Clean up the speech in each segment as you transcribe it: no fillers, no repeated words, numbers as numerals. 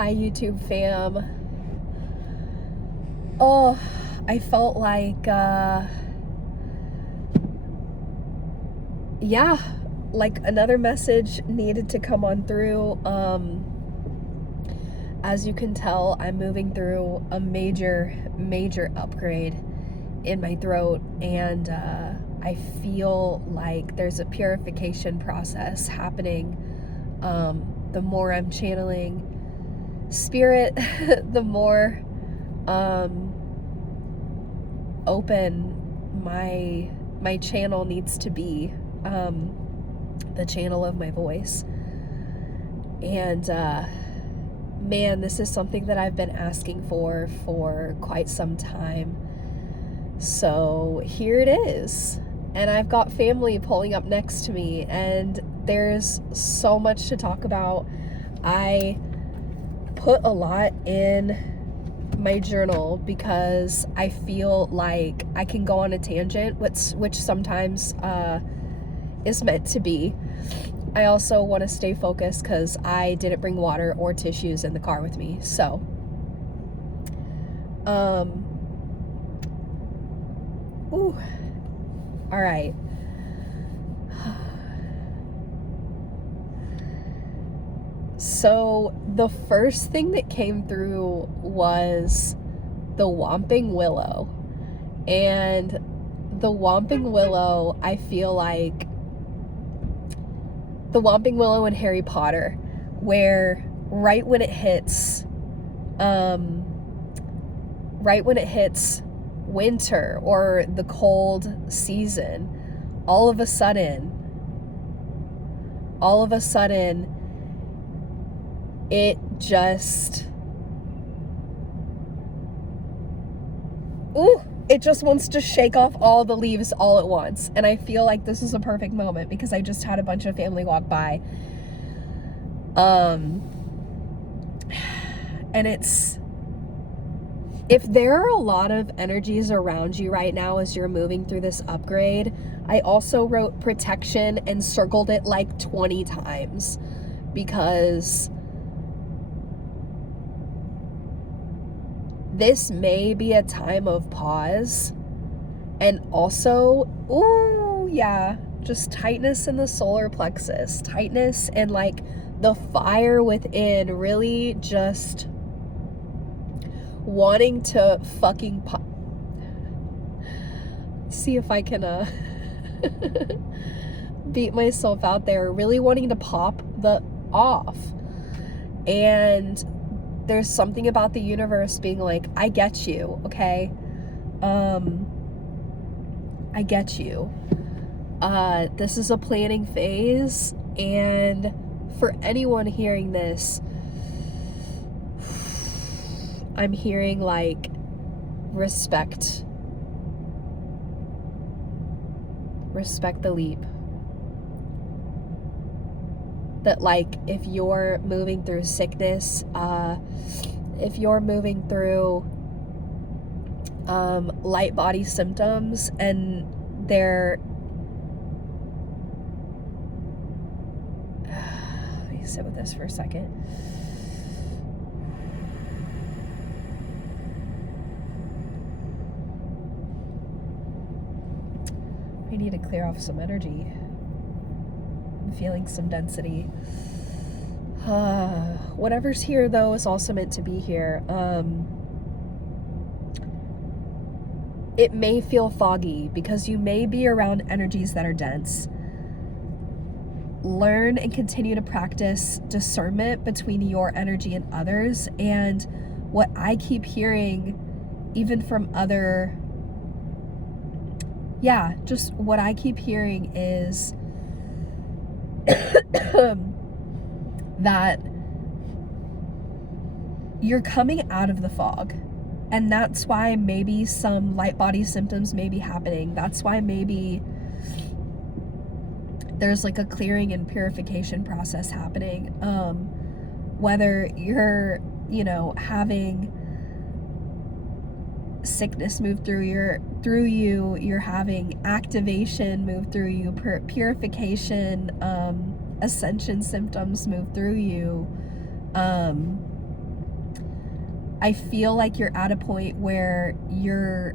Hi YouTube fam. Oh, I felt like, yeah, like another message needed to come on through. As you can tell, I'm moving through a major upgrade in my throat, and I feel like there's a purification process happening. The more I'm channeling spirit, the more open my channel needs to be, the channel of my voice. And man, this is something that I've been asking for quite some time. So here it is. And I've got family pulling up next to me, and there's so much to talk about. I put a lot in my journal because I feel like I can go on a tangent, which sometimes is meant to be. I also want to stay focused because I didn't bring water or tissues in the car with me. So, ooh, all right. So the first thing that came through was the WOMPING Willow. And the WOMPING Willow, I feel like the WOMPING Willow in Harry Potter, where right when it hits winter or the cold season, all of a sudden it just, it just wants to shake off all the leaves all at once. And I feel like this is a perfect moment because I just had a bunch of family walk by. And if there are a lot of energies around you right now as you're moving through this upgrade, I also wrote protection and circled it like 20 times because this may be a time of pause. And also, just tightness in the solar plexus, tightness and like the fire within, really just wanting to fucking pop. See if I can beat myself out there, really wanting to pop the off. And there's something about the universe being like, I get you, okay? I get you. This is a planning phase, and for anyone hearing this, I'm hearing like respect the leap. That like if you're moving through sickness, if you're moving through light body symptoms and they're let me sit with this for a second. I need to clear off some energy. I'm feeling some density. Whatever's here though is also meant to be here. It may feel foggy because you may be around energies that are dense. Learn and continue to practice discernment between your energy and others. And what I keep hearing, even from other, just what I keep hearing is that you're coming out of the fog. And that's why maybe some light body symptoms may be happening. That's why maybe there's like a clearing and purification process happening. Whether you're, having sickness move through you, you're having activation move through you, purification, ascension symptoms move through you. I feel like you're at a point where you're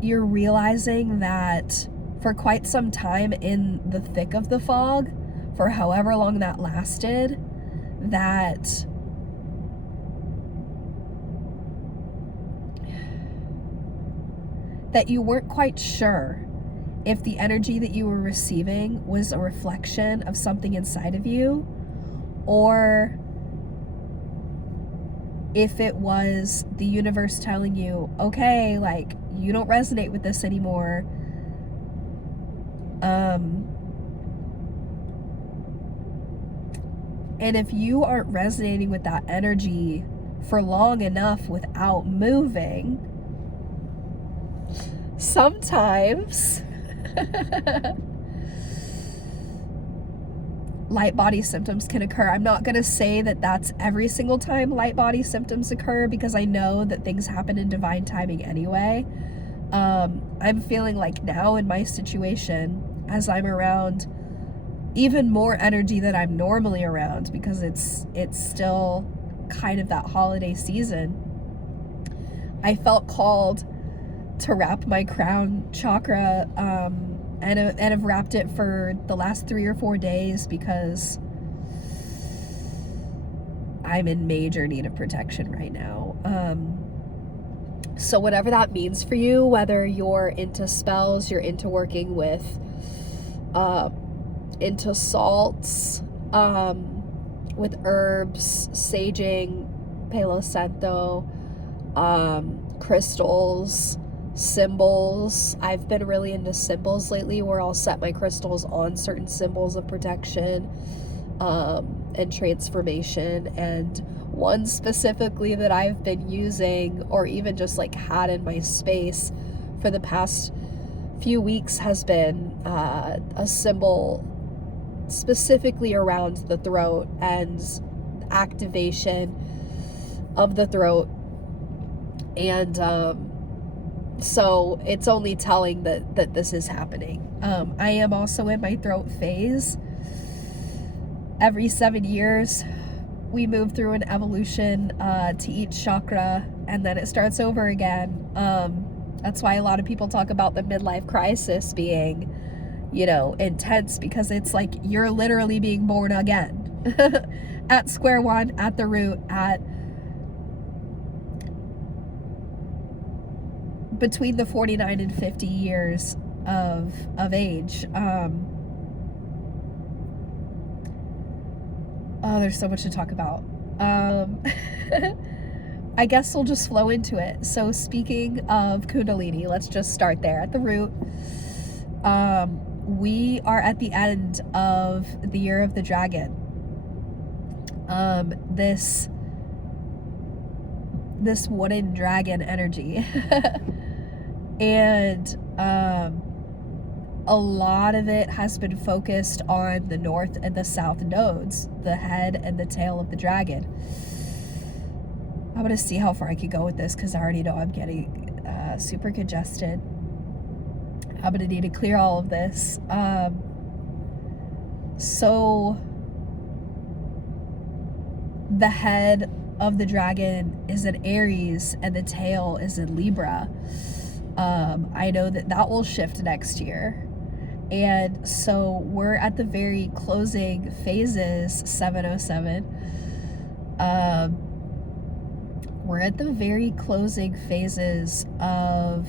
realizing that for quite some time in the thick of the fog, for however long that lasted, that you weren't quite sure if the energy that you were receiving was a reflection of something inside of you, or if it was the universe telling you, okay, like, you don't resonate with this anymore. And if you aren't resonating with that energy for long enough without moving, sometimes light body symptoms can occur. I'm not going to say that that's every single time light body symptoms occur, because I know that things happen in divine timing anyway. I'm feeling like now in my situation, as I'm around even more energy than I'm normally around, because it's still kind of that holiday season, I felt called to wrap my crown chakra, and have wrapped it for the last 3 or 4 days, because I'm in major need of protection right now. So whatever that means for you, whether you're into spells, you're into working with, into salts, with herbs, saging, Palo Santo, crystals, symbols. I've been really into symbols lately, where I'll set my crystals on certain symbols of protection, and transformation. And one specifically that I've been using, or even just like had in my space for the past few weeks, has been a symbol specifically around the throat and activation of the throat. And so it's only telling that this is happening. I am also in my throat phase. Every 7 years, we move through an evolution to each chakra, and then it starts over again. That's why a lot of people talk about the midlife crisis being, intense, because it's like you're literally being born again at square one, at the root, at between the 49 and 50 years of age. Oh, there's so much to talk about. I guess we'll just flow into it. So speaking of Kundalini, let's just start there at the root. We are at the end of the year of the dragon. This wooden dragon energy. And a lot of it has been focused on the north and the south nodes, the head and the tail of the dragon. I'm going to see how far I can go with this, because I already know I'm getting super congested. I'm going to need to clear all of this. So the head of the dragon is in Aries and the tail is in Libra. I know that will shift next year. And so we're at the very closing phases, 707. We're at the very closing phases of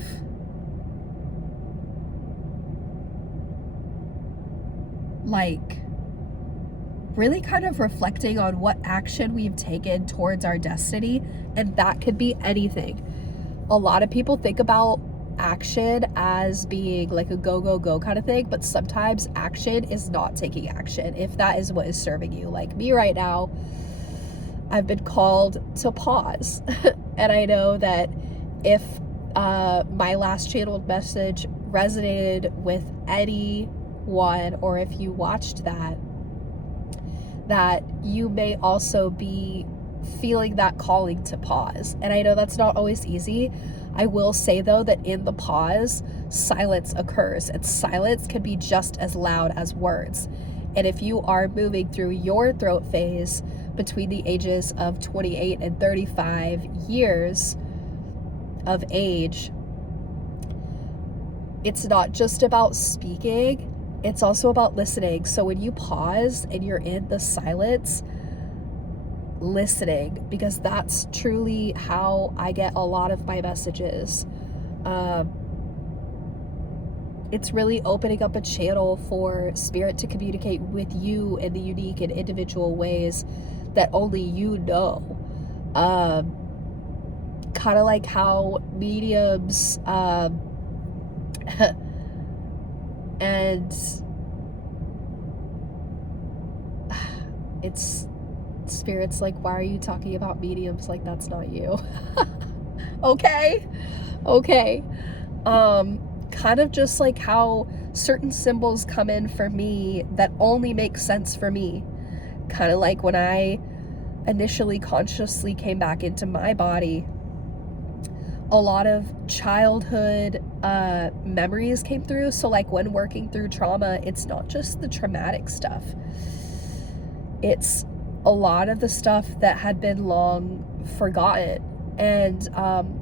like really kind of reflecting on what action we've taken towards our destiny. And that could be anything. A lot of people think about action as being like a go kind of thing, but sometimes action is not taking action, if that is what is serving you. Like me right now, I've been called to pause. And I know that if my last channeled message resonated with anyone, or if you watched that you may also be feeling that calling to pause. And I know that's not always easy. I will say though that in the pause, silence occurs, and silence can be just as loud as words. And if you are moving through your throat phase between the ages of 28 and 35 years of age, it's not just about speaking, it's also about listening. So when you pause and you're in the silence, listening, because that's truly how I get a lot of my messages. It's really opening up a channel for spirit to communicate with you in the unique and individual ways that only you know. Kind of like how mediums and it's spirit's like, why are you talking about mediums like that's not you? okay kind of just like how certain symbols come in for me that only make sense for me. Kind of like when I initially consciously came back into my body, a lot of childhood memories came through. So like when working through trauma, it's not just the traumatic stuff, it's a lot of the stuff that had been long forgotten. And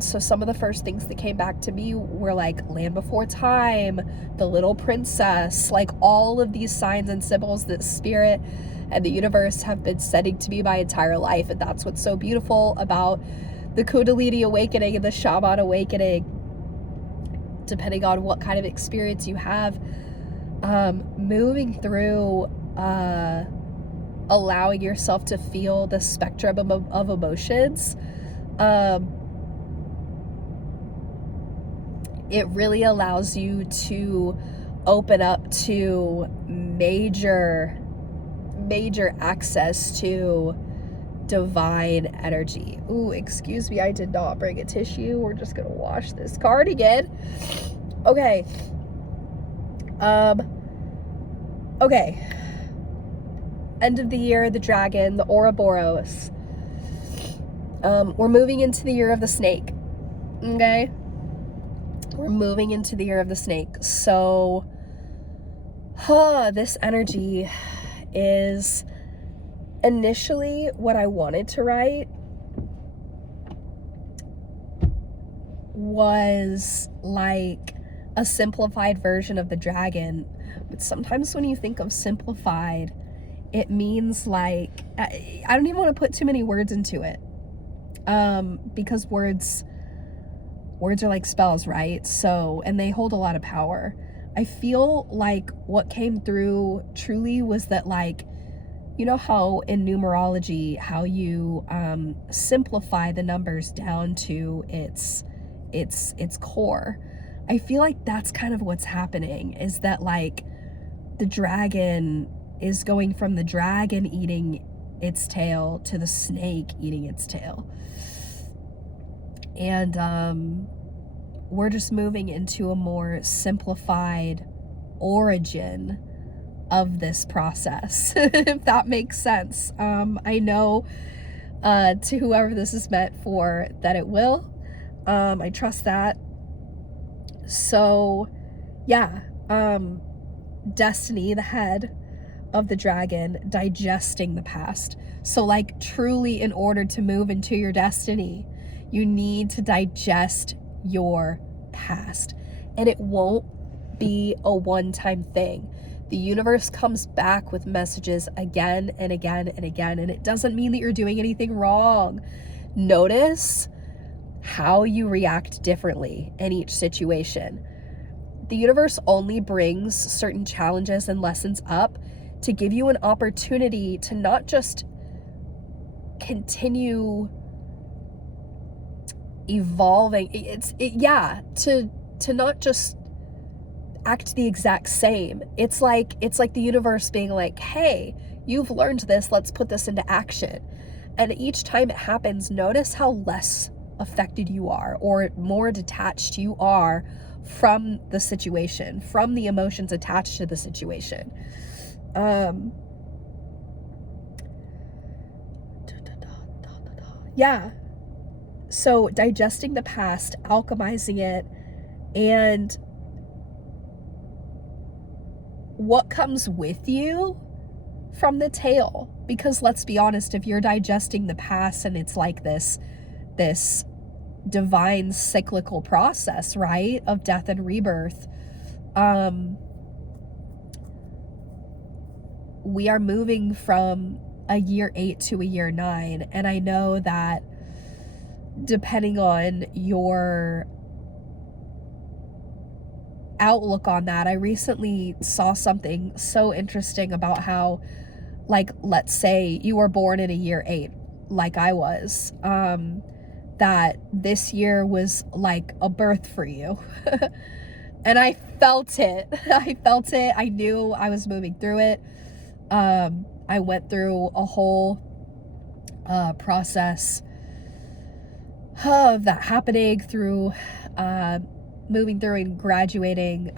so some of the first things that came back to me were like Land Before Time, The Little Princess, like all of these signs and symbols that spirit and the universe have been sending to me my entire life. And that's what's so beautiful about the Kundalini awakening and the Shaman awakening, depending on what kind of experience you have, moving through allowing yourself to feel the spectrum of emotions. It really allows you to open up to major access to divine energy. Ooh, excuse me, I did not bring a tissue. We're just gonna wash this cardigan. Okay. Okay. End of the year, the dragon, the ouroboros. We're moving into the year of the snake. Okay? We're moving into the year of the snake. So, this energy is initially what I wanted to write was like a simplified version of the dragon. But sometimes when you think of simplified, it means like, I don't even want to put too many words into it. Because words are like spells, right? So, and they hold a lot of power. I feel like what came through truly was that, like, you know how in numerology, how you simplify the numbers down to its core. I feel like that's kind of what's happening, is that like the dragon is going from the dragon eating its tail to the snake eating its tail. And we're just moving into a more simplified origin of this process, if that makes sense. I know to whoever this is meant for that it will. I trust that. So yeah, Destiny, the head of the dragon, digesting the past. So like truly, in order to move into your destiny, you need to digest your past. And it won't be a one-time thing. The universe comes back with messages again and again and again, and it doesn't mean that you're doing anything wrong. Notice how you react differently in each situation. The universe only brings certain challenges and lessons up to give you an opportunity to not just continue evolving, to not just act the exact same. It's like the universe being like, hey, you've learned this, let's put this into action. And each time it happens, notice how less affected you are, or more detached you are from the situation, from the emotions attached to the situation. Yeah. So digesting the past, alchemizing it, and what comes with you from the tail, because let's be honest, if you're digesting the past and it's like this divine cyclical process, right, of death and rebirth, we are moving from a year 8 to a year 9. And I know that depending on your outlook on that, I recently saw something so interesting about how, like, let's say you were born in a year 8, like I was, that this year was like a birth for you. And I felt it. I knew I was moving through it. I went through a whole process of that happening, through moving through and graduating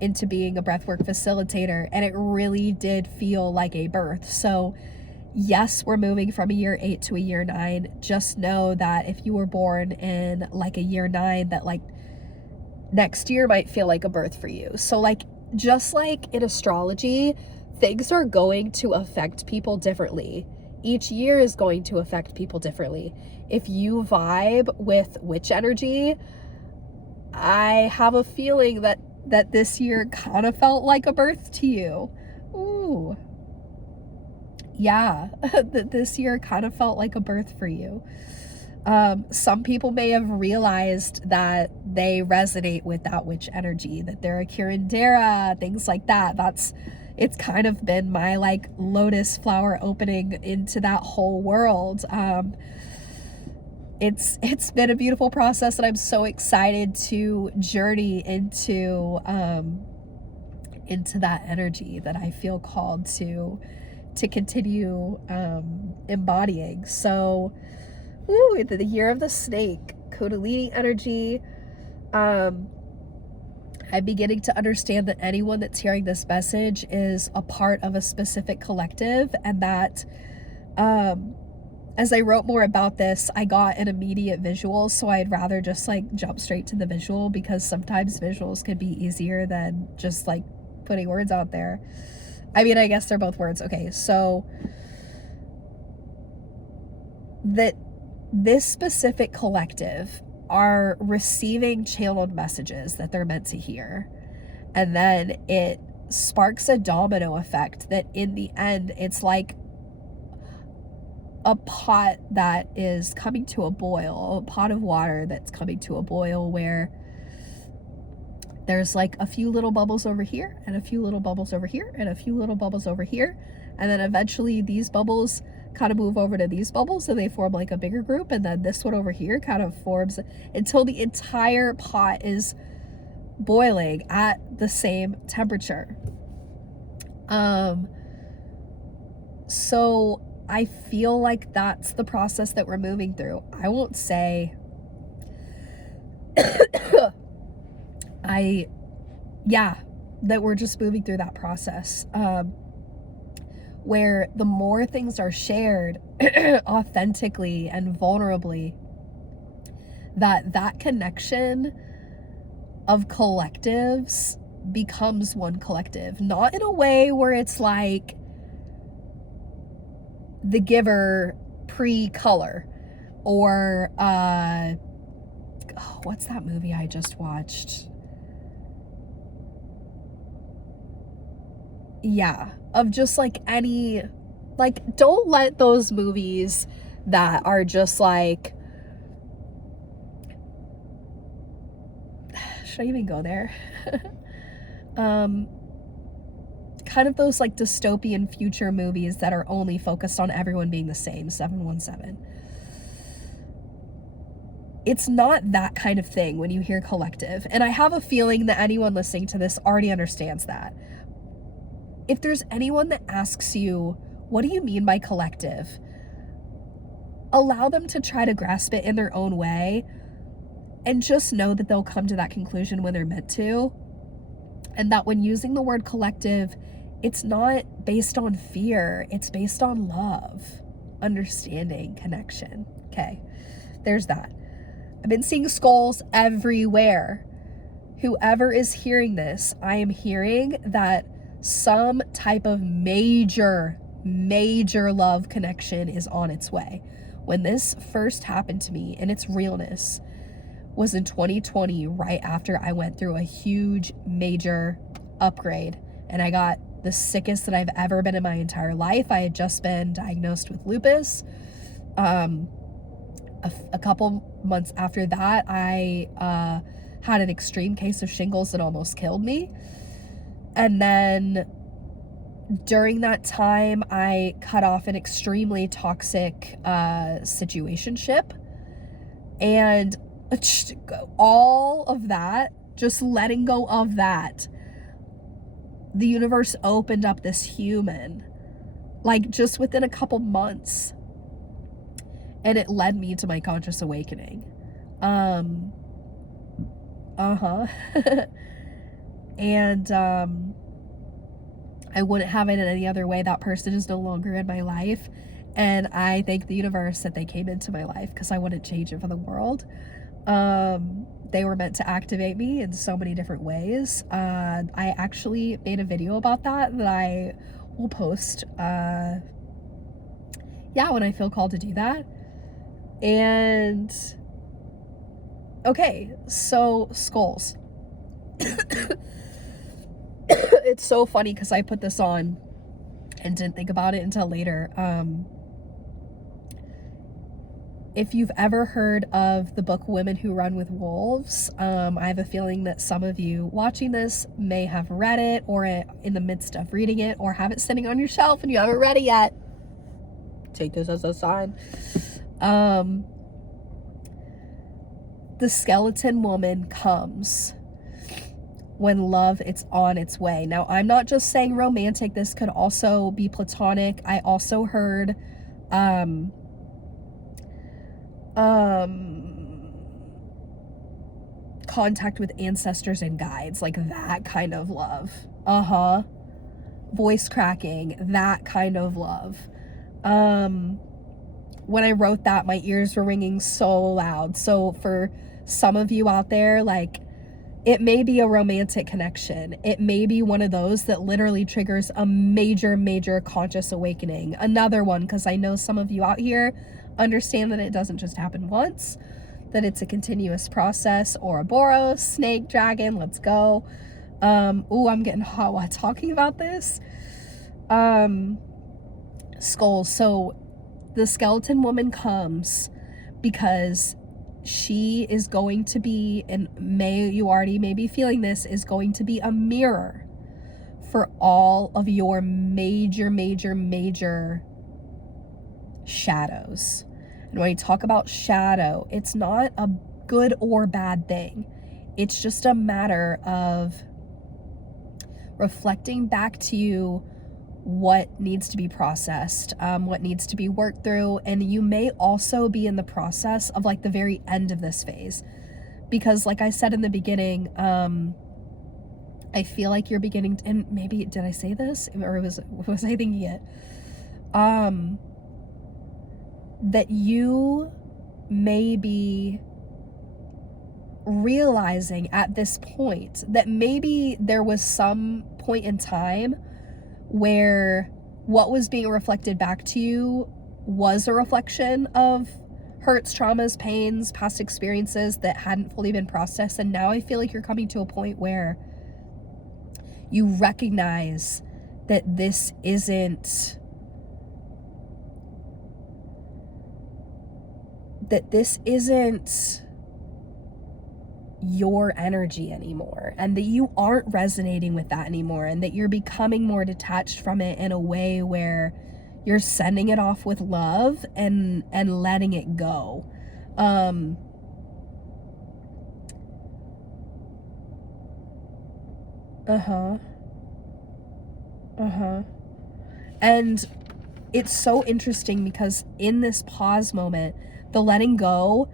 into being a breathwork facilitator, and it really did feel like a birth. So yes, we're moving from a year 8 to a year 9. Just know that if you were born in like a year 9, that like next year might feel like a birth for you. So like, just like in astrology, things are going to affect people differently. Each year is going to affect people differently. If you vibe with witch energy, I have a feeling that this year kind of felt like a birth to you. Ooh. Yeah, that this year kind of felt like a birth for you. Some people may have realized that they resonate with that witch energy, that they're a curandera, things like that. It's kind of been my like lotus flower opening into that whole world. It's been a beautiful process, and I'm so excited to journey into that energy that I feel called to continue embodying. So, the year of the snake, Kundalini energy. I'm beginning to understand that anyone that's hearing this message is a part of a specific collective, and that as I wrote more about this, I got an immediate visual, so I'd rather just like jump straight to the visual, because sometimes visuals can be easier than just like putting words out there. I mean, I guess they're both words. Okay, so that this specific collective are receiving channeled messages that they're meant to hear, and then it sparks a domino effect that in the end, it's like a pot that is coming to a boil, a pot of water that's coming to a boil, where there's like a few little bubbles over here, and a few little bubbles over here, and a few little bubbles over here, and then eventually these bubbles kind of move over to these bubbles, and they form like a bigger group, and then this one over here kind of forms until the entire pot is boiling at the same temperature. So I feel like that's the process that we're moving through. I won't say that we're just moving through that process, where the more things are shared authentically and vulnerably, that connection of collectives becomes one collective. Not in a way where it's like the giver pre-color, or what's that movie I just watched? Yeah, of just like any, like, don't let those movies that are just like, should I even go there? Kind of those like dystopian future movies that are only focused on everyone being the same, 717. It's not that kind of thing when you hear collective. And I have a feeling that anyone listening to this already understands that. If there's anyone that asks you, what do you mean by collective? Allow them to try to grasp it in their own way, and just know that they'll come to that conclusion when they're meant to. And that when using the word collective, it's not based on fear, it's based on love, understanding, connection. Okay, there's that. I've been seeing skulls everywhere. Whoever is hearing this, I am hearing that some type of major love connection is on its way. When this first happened to me, and its realness was in 2020, right after I went through a huge major upgrade, and I got the sickest that I've ever been in my entire life. I had just been diagnosed with lupus. A couple months after that, I had an extreme case of shingles that almost killed me. And then during that time, I cut off an extremely toxic situationship. And all of that, just letting go of that, the universe opened up this human, like just within a couple months. And it led me to my conscious awakening. And I wouldn't have it in any other way. That person is no longer in my life. And I thank the universe that they came into my life, because I wouldn't change it for the world. They were meant to activate me in so many different ways. I actually made a video about that I will post, when I feel called to do that. And okay, so skulls. It's so funny because I put this on and didn't think about it until later. If you've ever heard of the book Women Who Run with Wolves, I have a feeling that some of you watching this may have read it, or in the midst of reading it, or have it sitting on your shelf and you haven't read it yet. Take this as a sign. The skeleton woman comes when love is on its way. Now, I'm not just saying romantic. This could also be platonic. I also heard contact with ancestors and guides, like that kind of love. Voice cracking, that kind of love. When I wrote that, my ears were ringing so loud. So for some of you out there, like, it may be a romantic connection. It may be one of those that literally triggers a major conscious awakening. Another one, because I know some of you out here understand that it doesn't just happen once, that it's a continuous process. Ouroboros, snake, dragon, let's go. Ooh, I'm getting hot while talking about this. Skulls. So the skeleton woman comes because she is going to be, and you already may be feeling this, is going to be a mirror for all of your major shadows. And when you talk about shadow, it's not a good or bad thing. It's just a matter of reflecting back to you what needs to be processed, what needs to be worked through. And you may also be in the process of like the very end of this phase, because like I said in the beginning, I feel like you're beginning to, and maybe, did I say this, or was I thinking it? That you may be realizing at this point that maybe there was some point in time where what was being reflected back to you was a reflection of hurts, traumas, pains, past experiences that hadn't fully been processed. And now I feel like you're coming to a point where you recognize that this isn't your energy anymore, and that you aren't resonating with that anymore, and that you're becoming more detached from it in a way where you're sending it off with love and letting it go. And it's so interesting because in this pause moment, the letting go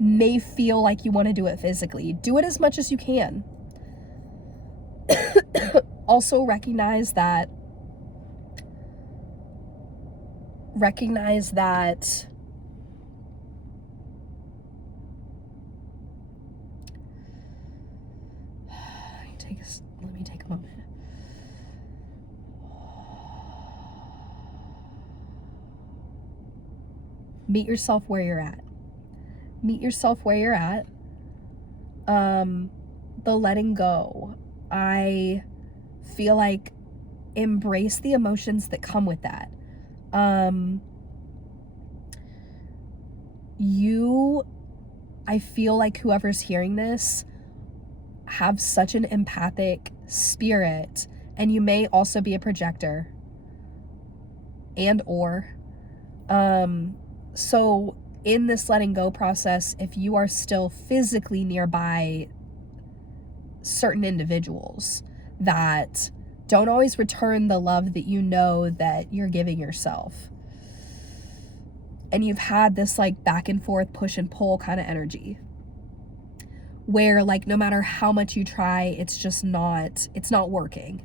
may feel like you want to do it physically. Do it as much as you can. Also recognize that let me take a moment. Meet yourself where you're at. Meet yourself where you're at. The letting go. I feel like embrace the emotions that come with that. I feel like whoever's hearing this have such an empathic spirit, and you may also be a projector so in this letting go process, if you are still physically nearby certain individuals that don't always return the love that you know that you're giving yourself, and you've had this like back and forth push and pull kind of energy where like no matter how much you try, it's not working,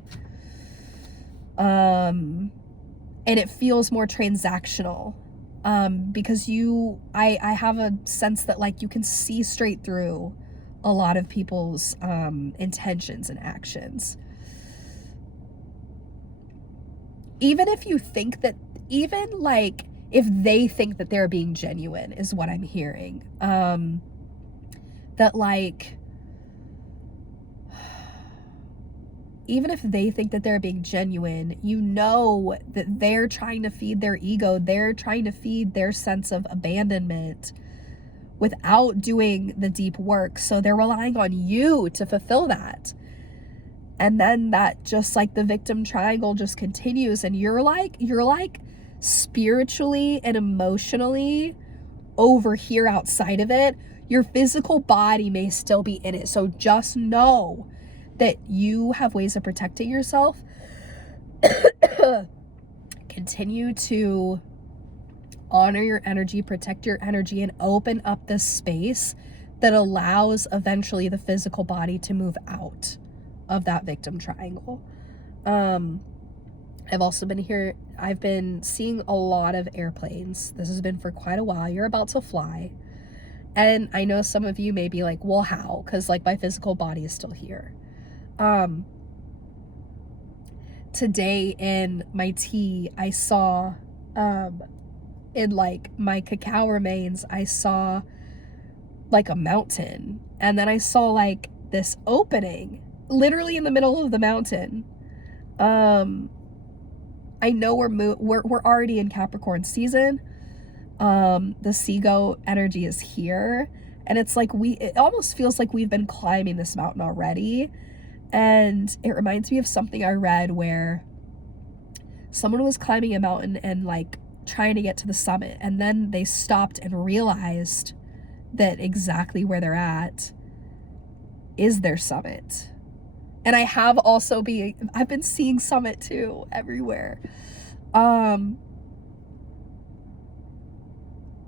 and it feels more transactional, because I have a sense that like you can see straight through a lot of people's intentions and actions. Even if you think that, even like if they think that they're being genuine is what I'm hearing. That like, even if they think that they're being genuine, you know that they're trying to feed their ego. They're trying to feed their sense of abandonment without doing the deep work. So they're relying on you to fulfill that. And then that just like the victim triangle just continues, and you're like spiritually and emotionally over here outside of it. Your physical body may still be in it. So just know that you have ways of protecting yourself. Continue to honor your energy, protect your energy, and open up this space that allows eventually the physical body to move out of that victim triangle. I've been seeing a lot of airplanes. This has been for quite a while. You're about to fly. And I know some of you may be like, well, how? Because like my physical body is still here. Today in my tea, I saw, in like my cacao remains, I saw like a mountain, and then I saw like this opening literally in the middle of the mountain. I know we're already in Capricorn season. The Seago energy is here, and it's like it almost feels like we've been climbing this mountain already. And it reminds me of something I read where someone was climbing a mountain and like trying to get to the summit, and then they stopped and realized that exactly where they're at is their summit. And I've been seeing summit too everywhere.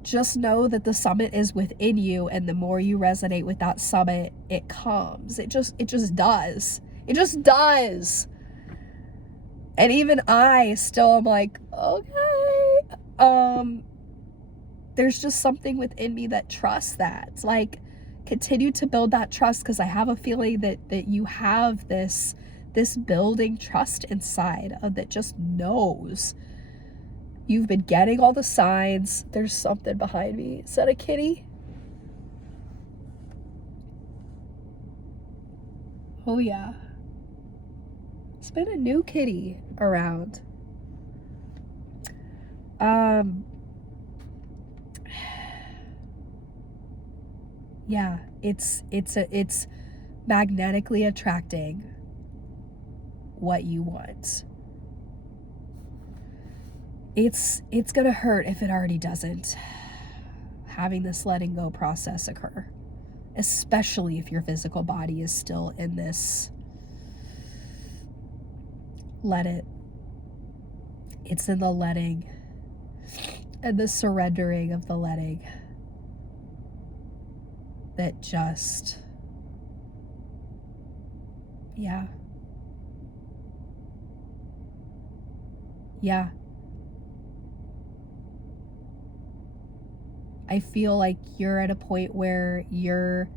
Just know that the summit is within you, and the more you resonate with that summit, it comes. It just does. It just does. And even I still am like, okay. There's just something within me that trusts that. It's like, continue to build that trust, because I have a feeling that you have this building trust inside that just knows. You've been getting all the signs. There's something behind me. Is that a kitty? Oh yeah. It's been a new kitty around. Yeah, it's magnetically attracting what you want. It's gonna hurt if it already doesn't, having this letting go process occur, especially if your physical body is still in this let it. It's in the letting and the surrendering of the letting that just, yeah. I feel like you're at a point where you're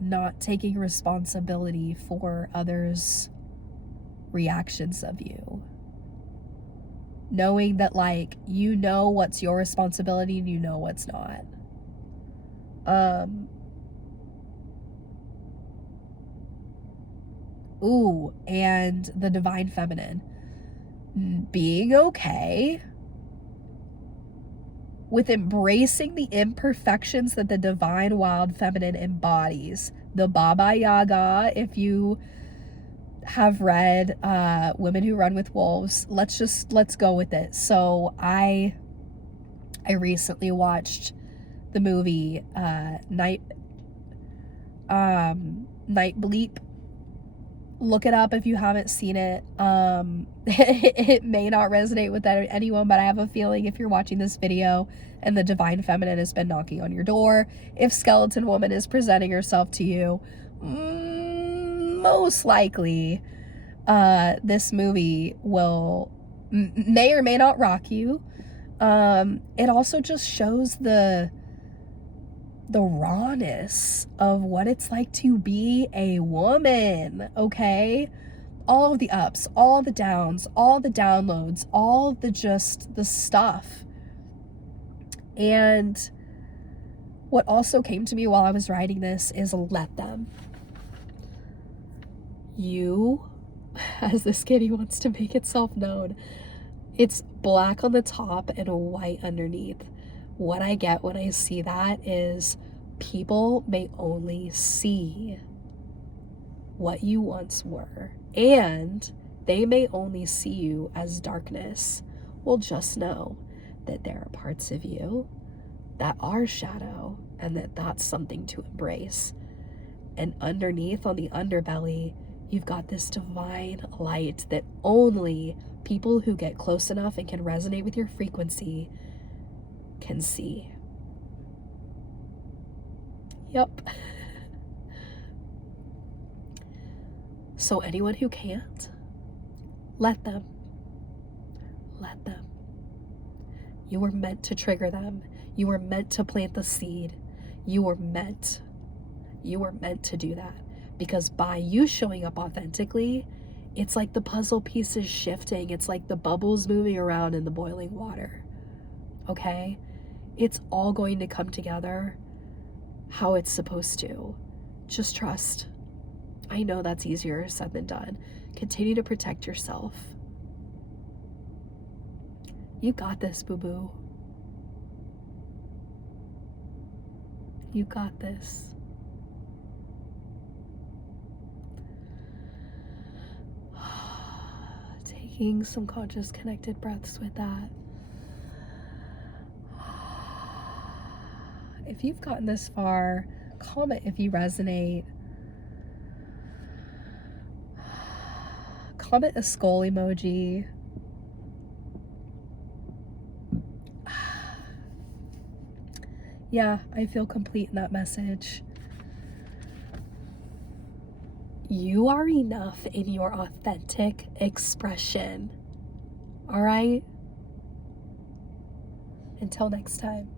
not taking responsibility for others' reactions of you. knowing that, like, you know what's your responsibility and you know what's not. Ooh, and the divine feminine. Being okay with embracing the imperfections that the divine wild feminine embodies. The Baba Yaga, if you have read Women Who Run with Wolves, let's go with it. So I recently watched the movie Night Bleep. Look it up if you haven't seen it. It may not resonate with anyone, but I have a feeling if you're watching this video and the divine feminine has been knocking on your door, if skeleton woman is presenting herself to you, most likely this movie may or may not rock you. It also just shows the rawness of what it's like to be a woman, okay? All of the ups, all the downs, all the downloads, all the stuff. And what also came to me while I was writing this is let them. You, as this kitty wants to make itself known, it's black on the top and white underneath. What I get when I see that is people may only see what you once were, and they may only see you as darkness. Well, just know that there are parts of you that are shadow, and that's something to embrace. And underneath, on the underbelly, you've got this divine light that only people who get close enough and can resonate with your frequency can see. Yep. So anyone who can't, let them. Let them. You were meant to trigger them. You were meant to plant the seed. You were meant to do that. Because by you showing up authentically, it's like the puzzle pieces shifting. It's like the bubbles moving around in the boiling water. Okay? It's all going to come together how it's supposed to. Just trust. I know that's easier said than done. Continue to protect yourself. You got this, boo-boo. You got this. Taking some conscious connected breaths with that. If you've gotten this far, comment if you resonate. Comment a skull emoji. Yeah, I feel complete in that message. You are enough in your authentic expression. All right? Until next time.